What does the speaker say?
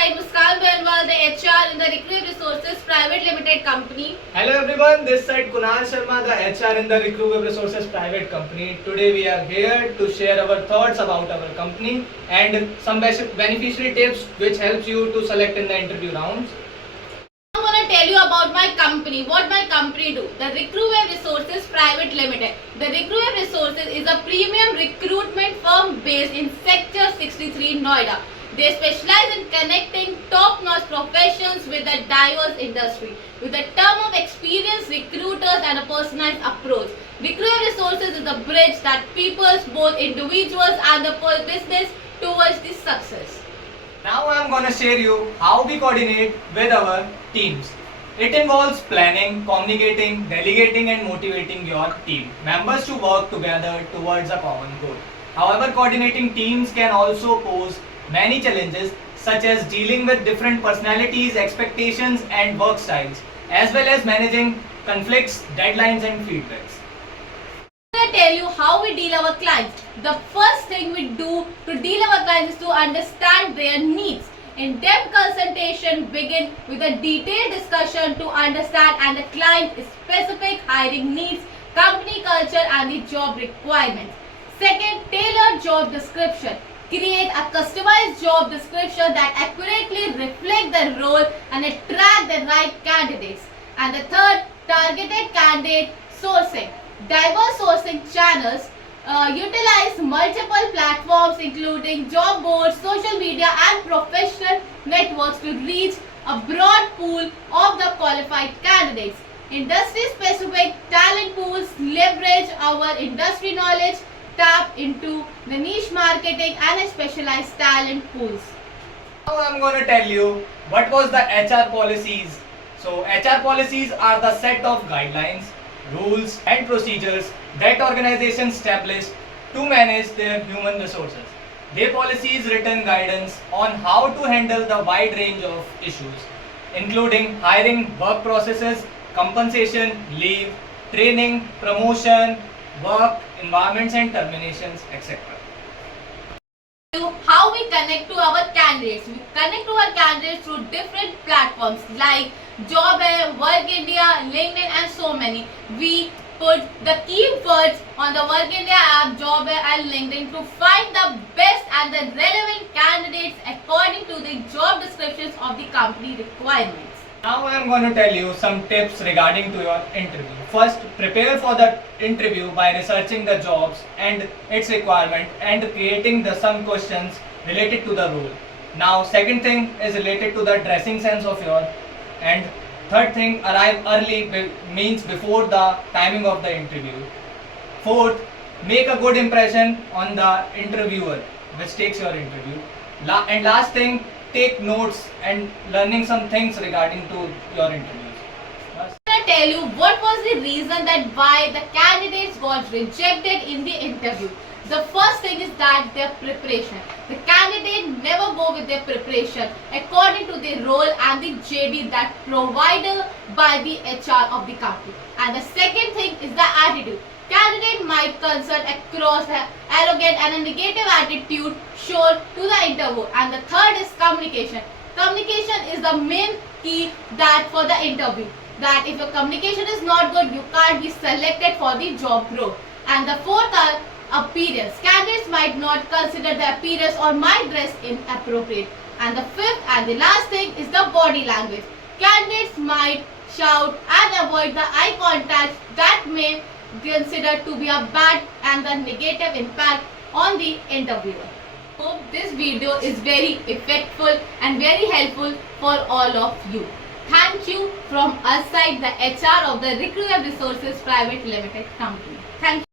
side Muskan Benwal, the HR in the Recruit Resources Private Limited Company. Hello everyone, this side Kunal Sharma, the HR in the Recruit Resources Private Company. Today we are here to share our thoughts about our company and some beneficiary tips which helps you to select in the interview rounds. I'm going to tell you about my company, what my company do. The Recruit Resources Private Limited. The Recruit Resources is a premium recruitment firm based in Sector 63 Noida. They specialize in connecting top-notch professions with a diverse industry, with a term of experienced recruiters and a personalized approach. Recruit Resources is the bridge that peoples, both individuals and the business, towards this success. Now I am going to share you how we coordinate with our teams. It involves planning, communicating, delegating and motivating your team members to work together towards a common goal. However, coordinating teams can also pose many challenges such as dealing with different personalities, expectations and work styles, as well as managing conflicts, deadlines and feedbacks. I'm going to tell you how we deal our clients. The first thing we do to deal our clients is to understand their needs. In-depth consultation begin with a detailed discussion to understand and the client's specific hiring needs, company culture and the job requirements. Second, tailored job description. Create a customized job description that accurately reflect the role and attract the right candidates. And the third, targeted candidate sourcing. Diverse sourcing channels utilize multiple platforms including job boards, social media and professional networks to reach a broad pool of the qualified candidates. Industry-specific talent pools leverage our industry knowledge, tap into the niche marketing and specialized talent pools. Now I am going to tell you what was the HR policies. So HR policies are the set of guidelines, rules and procedures that organizations establish to manage their human resources. Their policies written guidance on how to handle the wide range of issues, including hiring, work processes, compensation, leave, training, promotion, work, environments and terminations, etc. How we connect to our candidates. We connect to our candidates through different platforms like Job-Hai, Work India, LinkedIn and so many. We put the keywords on the Work India app, Job-Hai and LinkedIn to find the best and the relevant candidates according to the job descriptions of the company requirements. Now I am going to tell you some tips regarding to your interview. First, prepare for the interview by researching the jobs and its requirement and creating some questions related to the role. Now, second thing is related to the dressing sense of your, and third thing, arrive early means before the timing of the interview. Fourth, make a good impression on the interviewer which takes your interview. And last thing, take notes and learning some things regarding to your interviews. I'm going to tell you what was the reason that why the candidates got rejected in the interview. The first thing is that their preparation. The candidate never go with their preparation according to the role and the JD that provided by the HR of the company. And the second thing is the attitude. Candidate might concern across the arrogant and a negative attitude shown to the interview. And the third is communication. Communication is the main key that for the interview. That if your communication is not good, you can't be selected for the job role. And the fourth are appearance. Candidates might not consider the appearance or might dress inappropriate. And the fifth and the last thing is the body language. Candidates might shout and avoid the eye contact that may considered to be a bad and the negative impact on the interviewer. Hope this video is very effectful and very helpful for all of you. Thank you from us side, the HR of the Recruit Resources Private Limited Company. Thank you.